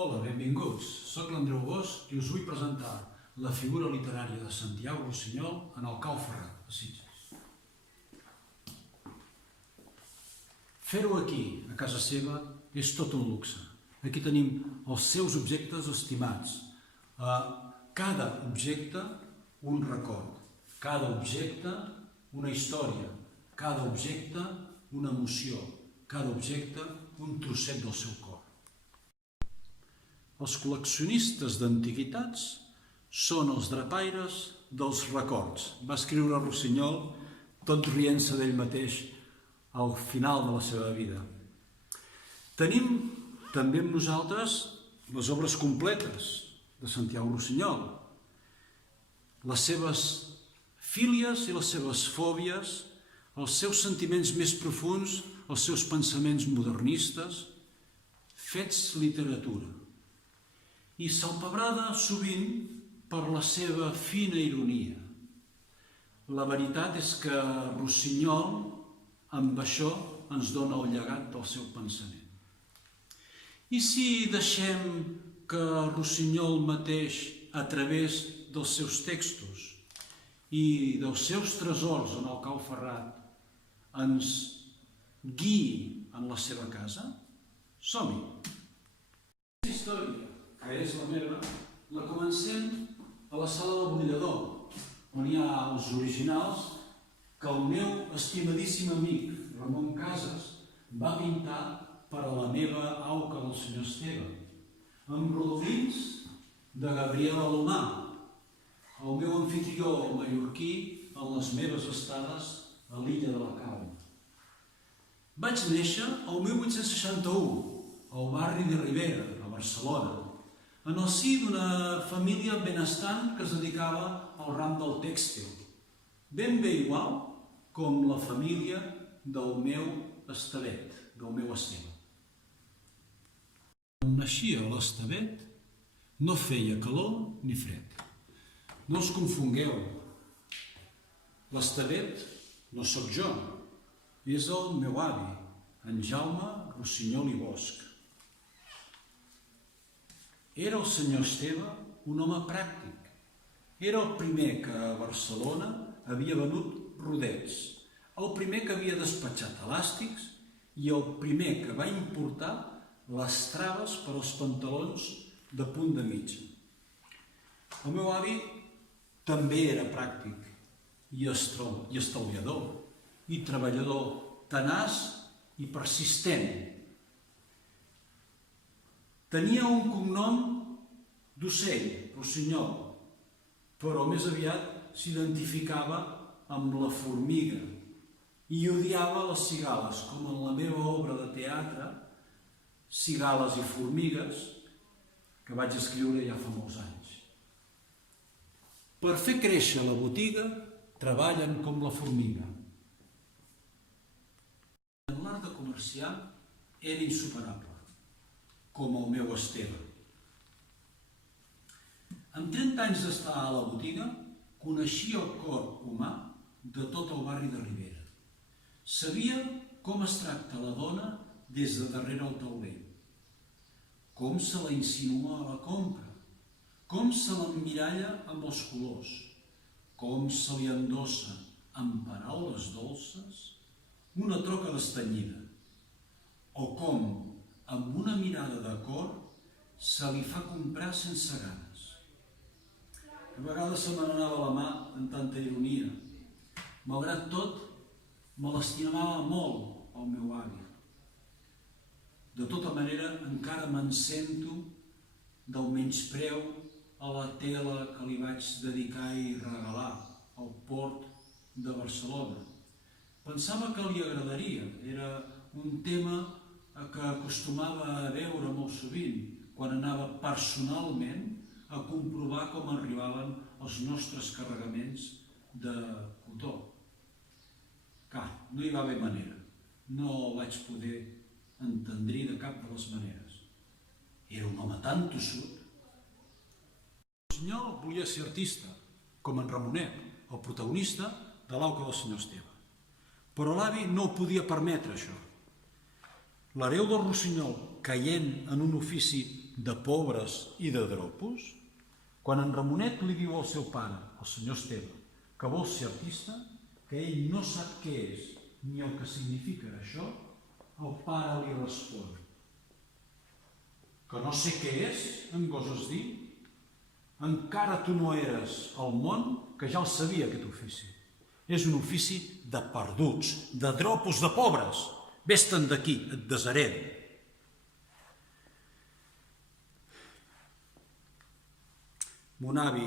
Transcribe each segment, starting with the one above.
Hola, benvinguts. Soc l'Andreu Bosch i us vull presentar la figura literària de Santiago Rossinyol en el Cau Ferrat, a Sitges. Fer-ho aquí, a casa seva, és tot un luxe. Aquí tenim els seus objectes estimats. A cada objecte un record, cada objecte una història, cada objecte una emoció, cada objecte un trosset del seu cor. Els col·leccionistes d'antiguitats són els drapaires dels records. Va escriure Rossinyol, tot rient-se d'ell mateix al final de la seva vida. Tenim també amb nosaltres les obres completes de Santiago Rossinyol, les seves fílies i les seves fòbies, els seus sentiments més profunds, els seus pensaments modernistes, fets literatura. I salpebrada sovint per la seva fina ironia. La veritat és que Rossinyol amb això ens dona el llegat del seu pensament. I si deixem que Rossinyol mateix, a través dels seus textos i dels seus tresors en el Cau Ferrat, ens guiï en la seva casa? Som-hi! Aquesta història, que és la meva, la comencem a la sala del brollador, on hi ha els originals que el meu estimadíssim amic Ramon Casas va pintar per a la meva auca del senyor Esteve, amb rodolins de Gabriel Alomar, el meu amfitrió mallorquí en les meves estades a l'illa de la Calma. Vaig néixer el 1861, al barri de Ribera, a Barcelona, en el si d'una família benestant que es dedicava al ram del tèxtil, ben bé igual com la família del meu Estevet, del meu Esteve. Quan naixia l'Estevet no feia calor ni fred. No us confongueu, l'Estevet no sóc jo, és el meu avi, en Jaume Rossinyol i Bosch. Era el senyor Esteve un home pràctic. Era el primer que a Barcelona havia venut rodets, el primer que havia despatxat elàstics i el primer que va importar les traves per als pantalons de punt de mitja. El meu avi també era pràctic i estalviador i treballador, tenaç i persistent. Tenia un cognom d'ocell, Rossinyol, però més aviat s'identificava amb la formiga i odiava les cigales, com en la meva obra de teatre, Cigales i formigues, que vaig escriure ja fa molts anys. Per fer créixer la botiga, treballen com la formiga. En l'art de comerciar era insuperable, com el meu Esteve. Amb 30 anys d'estar a la botiga, coneixia el cor humà de tot el barri de Ribera. Sabia com es tracta la dona des de darrere el tauler, com se la insinua a la compra, com se l'emmiralla amb els colors, com se li endossa amb paraules dolces una troca destenyida, o com, amb una mirada de cor, se li fa comprar sense ganes. A vegades se me n'anava la mà en tanta ironia. Malgrat tot, me l'estimava molt el meu avi. De tota manera, encara me'n sento del menyspreu a la tela que li vaig dedicar i regalar al port de Barcelona. Pensava que li agradaria. Era un tema que acostumava a veure molt sovint, quan anava personalment a comprovar com arribaven els nostres carregaments de cotó. Clar, no hi va haver manera. No el vaig poder entendrir de cap de les maneres. Era un home tan tossut. El senyor volia ser artista, com en Ramonet, el protagonista de l'auca del senyor Esteve. Però l'avi no ho podia permetre, això. L'hereu del Rossinyol, caient en un ofici de pobres i de dropos? Quan en Ramonet li diu al seu pare, el senyor Esteve, que vol ser artista, que ell no sap què és ni el que significa això, el pare li respon: que no sé què és, em goses dir? Encara tu no eres al món, que ja el sabia, aquest ofici. És un ofici de perduts, de dropos, de pobres. Vés-te'n d'aquí, et desheredo. Mon avi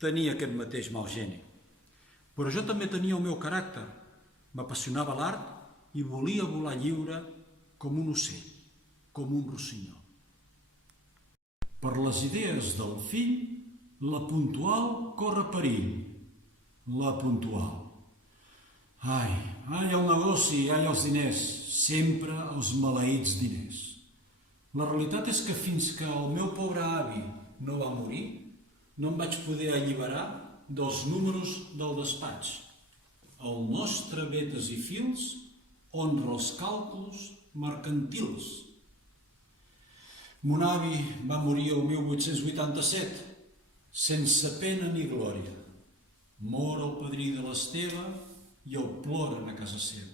tenia aquest mateix mal geni, però jo també tenia el meu caràcter. M'apassionava l'art i volia volar lliure com un ocell, com un rossinyol. Per les idees del fill, la puntual corre perill. La puntual. Ai, ai el negoci, ai els diners, sempre els maleïts diners. La realitat és que fins que el meu pobre avi no va morir, no em vaig poder alliberar dels números del despatx. El nostre vetes i fils honra els càlculs mercantils. Mon avi va morir el 1887, sense pena ni glòria. Mor el padrí de l'Esteve i el ploren a casa seva.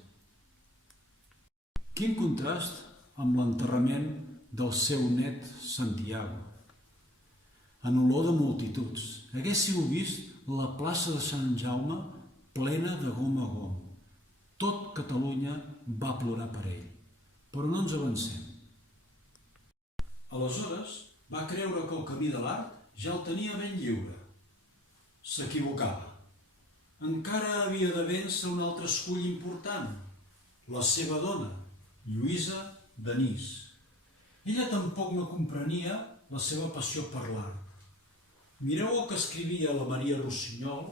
Quin contrast amb l'enterrament del seu net Santiago. En olor de multituds, haguéssiu vist la plaça de Sant Jaume plena de gom a gom. Tot Catalunya va plorar per ell, però no ens avancem. Aleshores va creure que el camí de l'art ja el tenia ben lliure. S'equivocava. Encara havia de vèncer un altre escull important, la seva dona, Lluïsa Denís. Ella tampoc no comprenia la seva passió per l'art. Mireu el que escrivia la Maria Rossinyol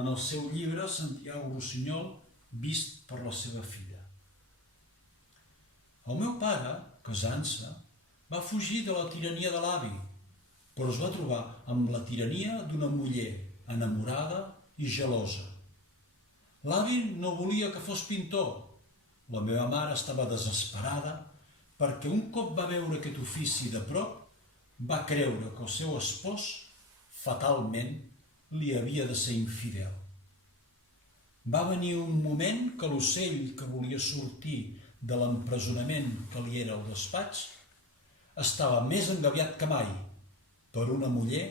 en el seu llibre Santiago Rossinyol, vist per la seva filla. El meu pare, casant-se, va fugir de la tirania de l'avi, però es va trobar amb la tirania d'una muller enamorada i gelosa. L'avi no volia que fos pintor. La meva mare estava desesperada perquè un cop va veure aquest ofici de prop, va creure que el seu espòs fatalment li havia de ser infidel. Va venir un moment que l'ocell que volia sortir de l'empresonament que li era al despatx estava més engabiat que mai per una muller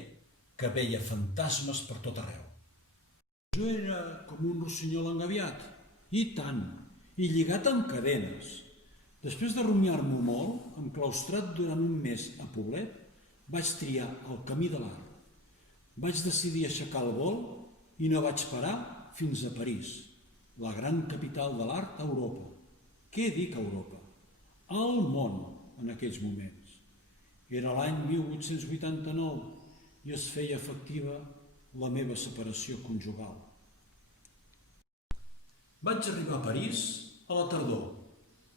que veia fantasmes per tot arreu. Jo era com un rossinyol engabiat, i tant, i lligat amb cadenes. Després de rumiar-m'ho molt, enclaustrat durant un mes a Poblet, vaig triar el camí de l'art. Vaig decidir aixecar el vol i no vaig parar fins a París, la gran capital de l'art a Europa. Què dic Europa? Al món en aquells moments. Era l'any 1889 i es feia efectiva la meva separació conjugal. Vaig arribar a París a la tardor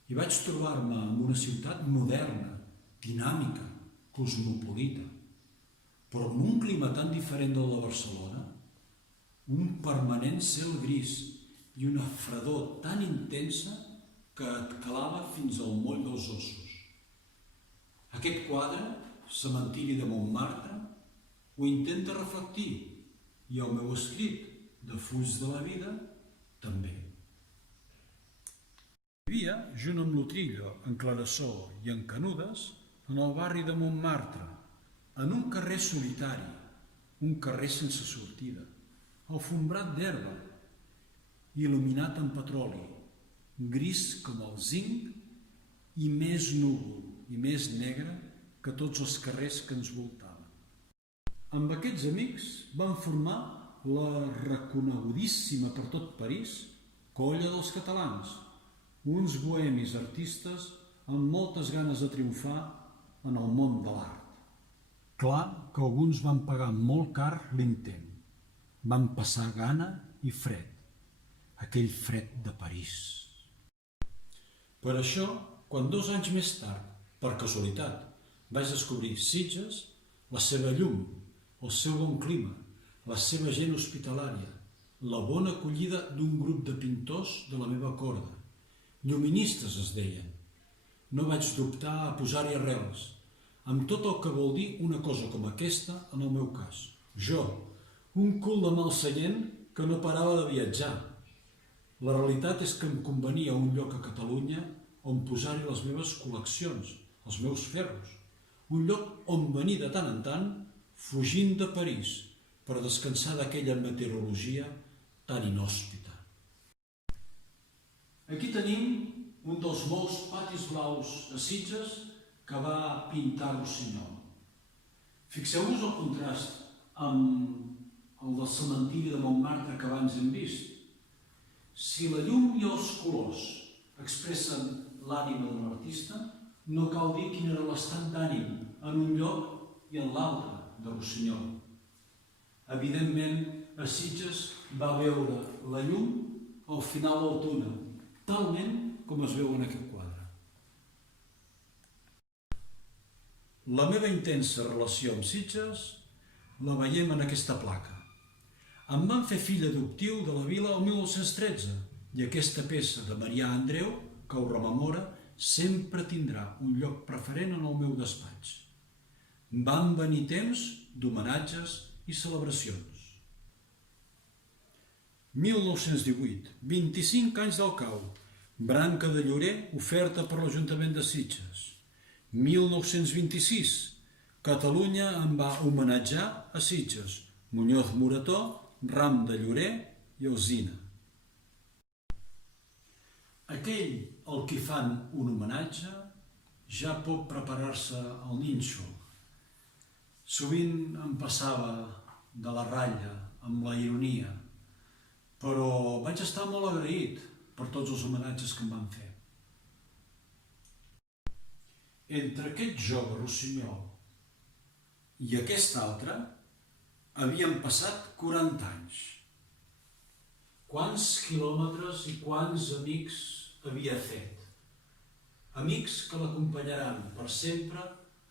i vaig trobar-me en una ciutat moderna, dinàmica, cosmopolita, però amb un clima tan diferent del de Barcelona, un permanent cel gris i una fredor tan intensa que et calava fins al moll dels ossos. Aquest quadre, Cementiri de Montmartre, ho intenta reflectir i el meu escrit de Fulls de la vida també. Vivia junt amb l'Utrillo, en Clarasó i en Canudes, en el barri de Montmartre, en un carrer solitari, un carrer sense sortida, alfombrat d'herba, il·luminat amb petroli, gris com el zinc i més núvol i més negre que tots els carrers que ens voltaven. Amb aquests amics vam formar la reconegudíssima per tot París Colla dels Catalans, uns bohemis artistes amb moltes ganes de triomfar en el món de l'art. Clar que alguns van pagar molt car l'intent. Van passar gana i fred, aquell fred de París. Per això, quan 2 anys més tard, per casualitat, vaig descobrir Sitges, la seva llum, el seu bon clima, la seva gent hospitalària, la bona acollida d'un grup de pintors de la meva corda. Lluministes es deien. No vaig dubtar a posar-hi arrels. amb tot el que vol dir una cosa com aquesta en el meu cas. Jo, un cul de mal seient que no parava de viatjar. La realitat és que em convenia un lloc a Catalunya on posar-hi les meves col·leccions, els meus ferros. Un lloc on venir de tant en tant, fugint de París, per descansar d'aquella meteorologia tan inhòspita. Aquí tenim un dels molts patis blaus de Sitges que va pintar Rossinyol. Fixeu-vos el contrast amb el del cementiri de Montmartre que abans hem vist. Si la llum i els colors expressen l'ànima de l'artista, no cal dir quin era l'estat d'ànim en un lloc i en l'altre de Rossinyol. Evidentment, a Sitges va veure la llum al final del túnel, talment com es veu en aquest quadre. La meva intensa relació amb Sitges la veiem en aquesta placa. Em van fer fill adoptiu de la vila el 1913 i aquesta peça de Marià Andreu, que ho rememora, sempre tindrà un lloc preferent en el meu despatx. Van venir temps d'homenatges i celebracions. 1918, 25 anys del cau, branca de llorer oferta per l'Ajuntament de Sitges. 1926, Catalunya em va homenatjar a Sitges, Muñoz Morató, ram de llorer i alzina. Aquell al qui fan un homenatge ja pot preparar-se el nínxol. Sovint em passava de la ratlla amb la ironia, però vaig estar molt agraït per tots els homenatges que em van fer. Entre aquest jove rossinyol i aquest altre havien passat 40 anys. Quants quilòmetres i quants amics havia fet. Amics que l'acompanyaran per sempre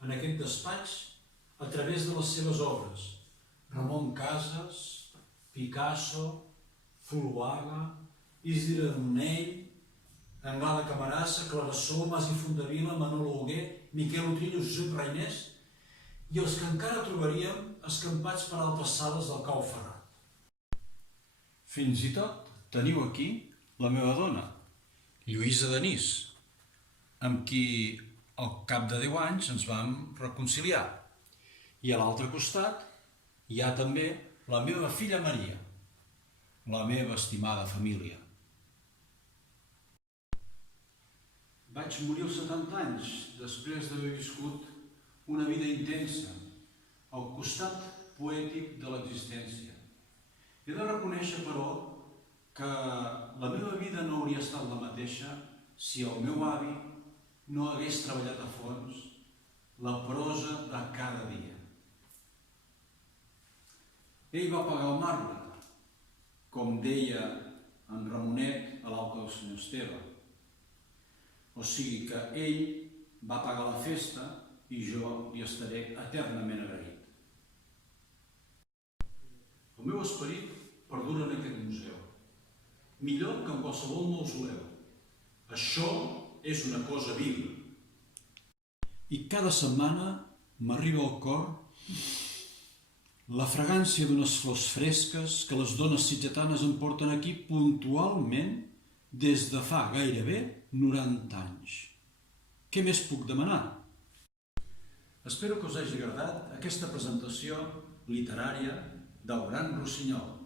en aquest despatx a través de les seves obres. Ramon Casas, Picasso, Zuluaga, Isidre Nonell, Anglada Camarassa, Clarasó, Masi Fondavila, Manolo Hugué, Miquel Utrillo, Josep Reinés i els que encara trobaríem escampats per altres sales del Cau Ferrat. Fins i tot teniu aquí la meva dona, Lluïsa Denís, amb qui al cap de 10 anys ens vam reconciliar. I a l'altre costat hi ha també la meva filla Maria, la meva estimada família. Vaig morir als 70 anys, després d'haver viscut una vida intensa, al costat poètic de l'existència. He de reconèixer, però, que la meva vida no hauria estat la mateixa si el meu avi no hagués treballat a fons la prosa de cada dia. Ell va pagar el marbre, com deia en Ramonet a l'auca del senyor Esteve. O sigui que ell va pagar la festa i jo li estaré eternament agraït. El meu esperit perdura en aquest museu, millor que en qualsevol mausoleu. Això és una cosa viva. I cada setmana m'arriba al cor la fragància d'unes flors fresques que les dones sitgetanes em porten aquí puntualment des de fa gairebé 90 anys. Què més puc demanar? Espero que us hagi agradat aquesta presentació literària del Gran Rossinyol.